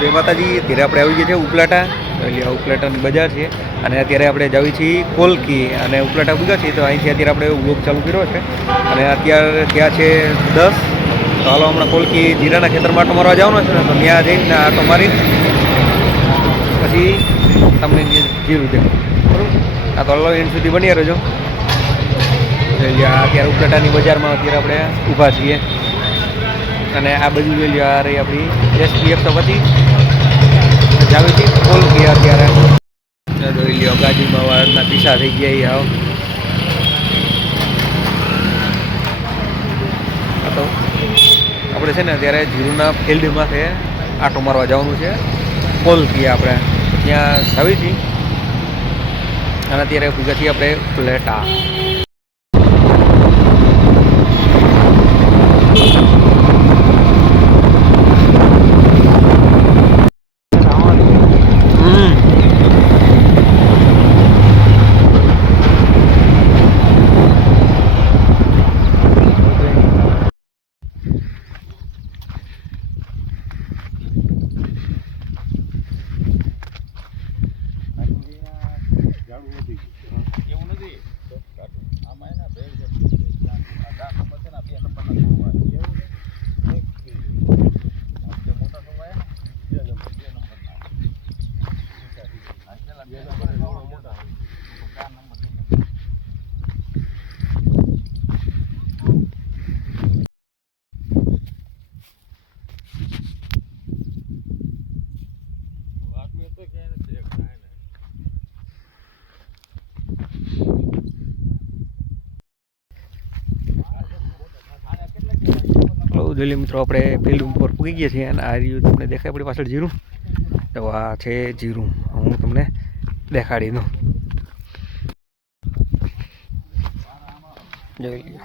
જય માતાજી. અત્યારે આપણે આવી ગયા છે ઉપલાટા. એટલે ઉપલાટાની બજાર છે. અને અત્યારે આપણે જઈએ છીએ કોલકી. અને ઉપલાટા પૂગા છીએ. તો અહીંથી અત્યારે આપણે વ્લોગ ચાલુ કર્યો છે. અને અત્યારે ત્યાં છે દસ. તો હાલો હમણાં કોલકી જીરાના ખેતરમાં આટો મારવા જવાનો છે ને, તો ત્યાં જઈને આટો મારી પછી તમને જીરું દેખો બરાબર? આ તો હલો એન્ડ સુધી બની રહેજો. એટલે અત્યારે ઉપલાટાની બજારમાં અત્યારે આપણે ઊભા છીએ. અને આ બધું જોઈ લો આ રહી આપણી એસપીએફ તો પછી જાવી છે? ફૂલ ગયા અત્યારે. જોઈ લ્યો, ગાડીમાં વાળના પીસા થઈ ગયા આવ આપણે છે ને અત્યારે જીરુના ફિલ્ડમાં છે, આટો મારવા જવાનું છે. કોલ કીએ આપણે, ત્યાં જાવી છીએ. અને અત્યારે ભૂગા આપણે હમ એવું નથી. દિલ્હી મિત્રો આપણે ફિલ્ડ ઉપર પૂગી ગયા છીએ અને આ રહ્યું તમને દેખાય, આપણી પાછળ જીરું તો આ છે જીરું હું તમને દેખાડી દઉં. જોઈ લ્યો.